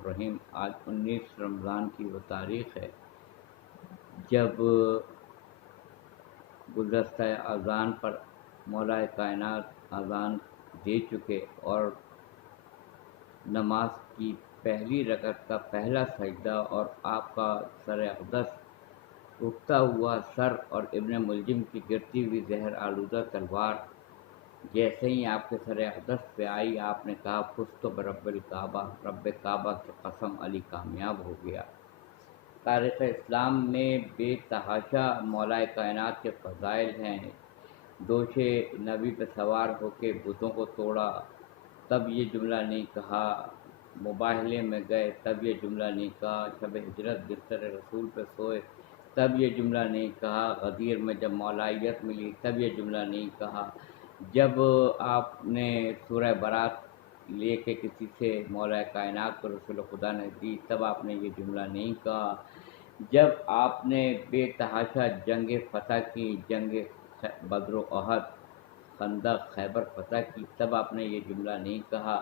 الرحیم۔ آج 19 رمضان کی وہ تاریخ ہے جب گزشتہ اذان پر مولا کائنات اذان دے چکے اور نماز کی پہلی رکعت کا پہلا سجدہ اور آپ کا سر اقدس اٹھتا ہوا سر اور ابن ملجم کی گرتی ہوئی زہر آلودہ تلوار جیسے ہی آپ کے سر اقدس پہ آئی، آپ نے کہا فزت برب الکعبہ، رب کعبہ کی قسم، علی کامیاب ہو گیا۔ تاریخ اسلام میں بے تحاشا مولا کائنات کے فضائل ہیں۔ دوشے نبی پہ سوار ہو کے بتوں کو توڑا، تب یہ جملہ نہیں کہا۔ مباہلے میں گئے، تب یہ جملہ نہیں کہا۔ شب ہجرت بستر رسول پہ سوئے، تب یہ جملہ نہیں کہا۔ غدیر میں جب مولائیت ملی، تب یہ جملہ نہیں کہا۔ جب آپ نے سورہ برات لے کے کسی سے مولا کائنات کو رسول خدا نے دی، تب آپ نے یہ جملہ نہیں کہا۔ جب آپ نے بے تحاشا جنگ فتح کی، جنگ بدر و احد، خندق، خیبر فتح کی، تب آپ نے یہ جملہ نہیں کہا۔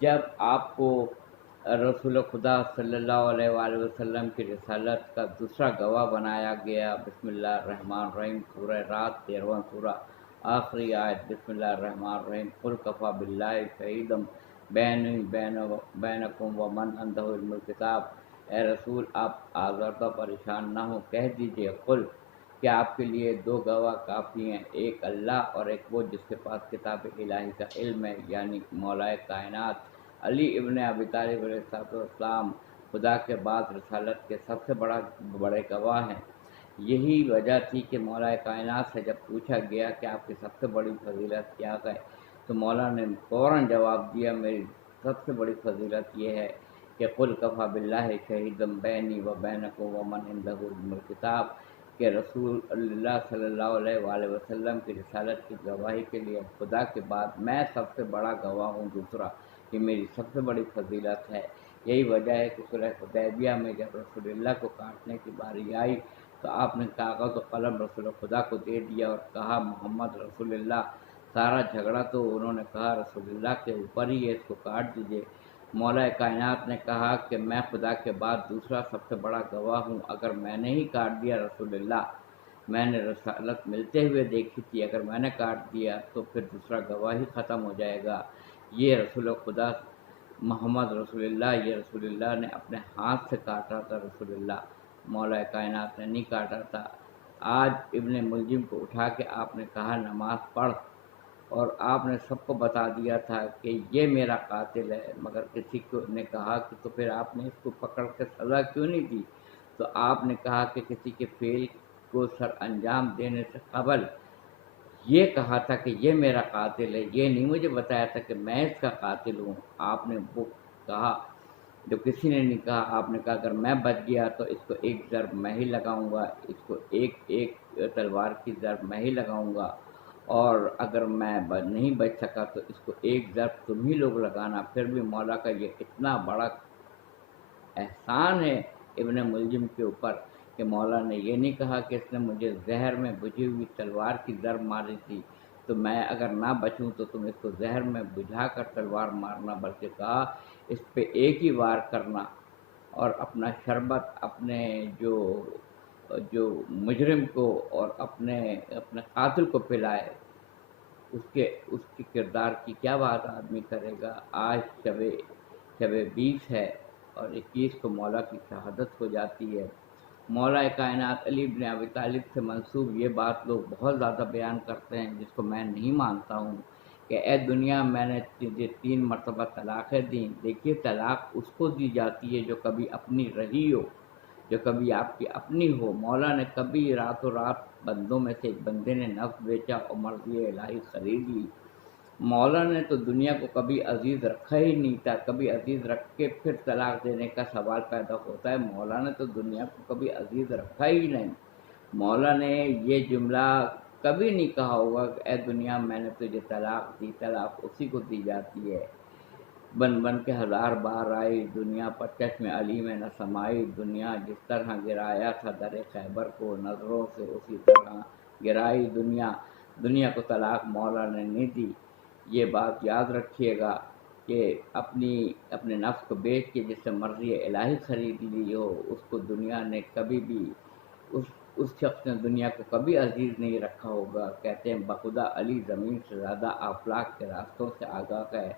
جب آپ کو رسول خدا صلی اللہ علیہ وآلہ وسلم کی رسالت کا دوسرا گواہ بنایا گیا، بسم اللہ الرحمن الرحیم، سورہ رات 13واں سورہ، آخری آیت، بسم اللہ الرحمن الرحیم، قل کفی باللہ شہیدا بینی بینکم ومن عندہ علم الکتاب۔ اے رسول، آپ آزردہ پریشان نہ ہوں، کہہ دیجئے قل کہ آپ کے لیے دو گواہ کافی ہیں، ایک اللہ اور ایک وہ جس کے پاس کتاب الہی کا علم ہے، یعنی مولا کائنات۔ علی ابن ابی طالب علیہ السلام خدا کے بعد رسالت کے سب سے بڑے گواہ ہیں۔ یہی وجہ تھی کہ مولا کائنات سے جب پوچھا گیا کہ آپ کی سب سے بڑی فضیلت کیا ہے، تو مولا نے فوراً جواب دیا، میری سب سے بڑی فضیلت یہ ہے کہ قل کفی باللہ شہیدا بینی و بینکم ومن عندہ علم الکتاب، کہ رسول اللہ صلی اللہ علیہ وآلہ وسلم کی رسالت کی گواہی کے لیے خدا کے بعد میں سب سے بڑا گواہ ہوں، دوسرا یہ میری سب سے بڑی فضیلت ہے۔ یہی وجہ ہے کہ صلح حدیبیہ میں جب رسول اللہ کو کاٹنے کی باری آئی تو آپ نے کاغذ و قلم رسول خدا کو دے دیا اور کہا محمد رسول اللہ۔ سارا جھگڑا تو انہوں نے کہا رسول اللہ کے اوپر ہی ہے، اس کو کاٹ دیجئے۔ مولا کائنات نے کہا کہ میں خدا کے بعد دوسرا سب سے بڑا گواہ ہوں، اگر میں نے ہی کاٹ دیا رسول اللہ، میں نے رسالت ملتے ہوئے دیکھی تھی، اگر میں نے کاٹ دیا تو پھر دوسرا گواہ ہی ختم ہو جائے گا۔ یہ رسول خدا محمد رسول اللہ، یہ رسول اللہ نے اپنے ہاتھ سے کاٹا تھا، رسول اللہ، مولا کائنات نے نہیں کاٹا تھا۔ آج ابن ملجم کو اٹھا کے آپ نے کہا نماز پڑھ، اور آپ نے سب کو بتا دیا تھا کہ یہ میرا قاتل ہے، مگر کسی کو نے کہا کہ تو پھر آپ نے اس کو پکڑ کے سزا کیوں نہیں دی؟ تو آپ نے کہا کہ کسی کے فعل کو سر انجام دینے سے قبل یہ کہا تھا کہ یہ میرا قاتل ہے، یہ نہیں مجھے بتایا تھا کہ میں اس کا قاتل ہوں۔ آپ نے وہ کہا جو کسی نے نہیں کہا، آپ نے کہا اگر میں بچ گیا تو اس کو ایک ضرب میں ہی لگاؤں گا، اس کو ایک تلوار کی ضرب میں ہی لگاؤں گا، اور اگر میں نہیں بچ سکا تو اس کو ایک ضرب تم ہی لوگ لگانا۔ پھر بھی مولا کا یہ اتنا بڑا احسان ہے ابن ملجم کے اوپر کہ مولا نے یہ نہیں کہا کہ اس نے مجھے زہر میں بجھی ہوئی تلوار کی ضرب ماری تھی تو میں اگر نہ بچوں تو تم اس کو زہر میں بجھا کر تلوار مارنا، بلکہ کہا اس پہ ایک ہی وار کرنا اور اپنا شربت اپنے جو مجرم کو اور اپنے قاتل کو پلائے۔ اس کے کردار کی کیا بات آدمی کرے گا۔ آج شب 20 ہے اور 21 کو مولا کی شہادت ہو جاتی ہے۔ مولا کائنات علی بن ابی طالب سے منسوب یہ بات لوگ بہت زیادہ بیان کرتے ہیں، جس کو میں نہیں مانتا ہوں، کہ اے دنیا میں نے تجھے 3 مرتبہ طلاقیں دیں۔ دیکھیے طلاق اس کو دی جاتی ہے جو کبھی اپنی رہی ہو، جو کبھی آپ کی اپنی ہو۔ مولا نے کبھی راتوں رات بندوں میں سے ایک بندے نے نفس بیچا اور مرضی الہی خرید لی۔ مولا نے تو دنیا کو کبھی عزیز رکھا ہی نہیں تھا، کبھی عزیز رکھ کے پھر طلاق دینے کا سوال پیدا ہوتا ہے۔ مولا نے تو دنیا کو کبھی عزیز رکھا ہی نہیں۔ مولا نے یہ جملہ کبھی نہیں کہا ہوگا کہ اے دنیا میں نے تجھے طلاق دی۔ طلاق اسی کو دی جاتی ہے۔ بن بن کے 1000 بار آئی دنیا پر چشم علی میں نہ سمائی، دنیا جس طرح گرایا تھا در خیبر کو، نظروں سے اسی طرح گرائی دنیا۔ دنیا کو طلاق مولا نے نہیں دی، یہ بات یاد رکھیے گا۔ کہ اپنے نفس کو بیچ کے جس سے مرضی الہی خرید لی ہو، اس کو دنیا نے کبھی بھی اس شخص نے دنیا کو کبھی عزیز نہیں رکھا ہوگا۔ کہتے ہیں بخدا علی زمین سے زیادہ آفلاق کے راستوں سے آگاہ ہے،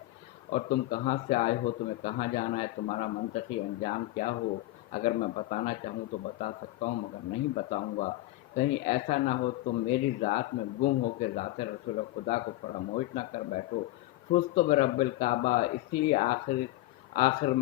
اور تم کہاں سے آئے ہو، تمہیں کہاں جانا ہے، تمہارا منطقی انجام کیا ہو، اگر میں بتانا چاہوں تو بتا سکتا ہوں مگر نہیں بتاؤں گا۔ کہیں ایسا نہ ہو تم میری ذات میں گم ہو کے ذات رسول خدا کو فراموش نہ کر بیٹھو۔ فزت برب الکعبہ، اس لیے آخر میں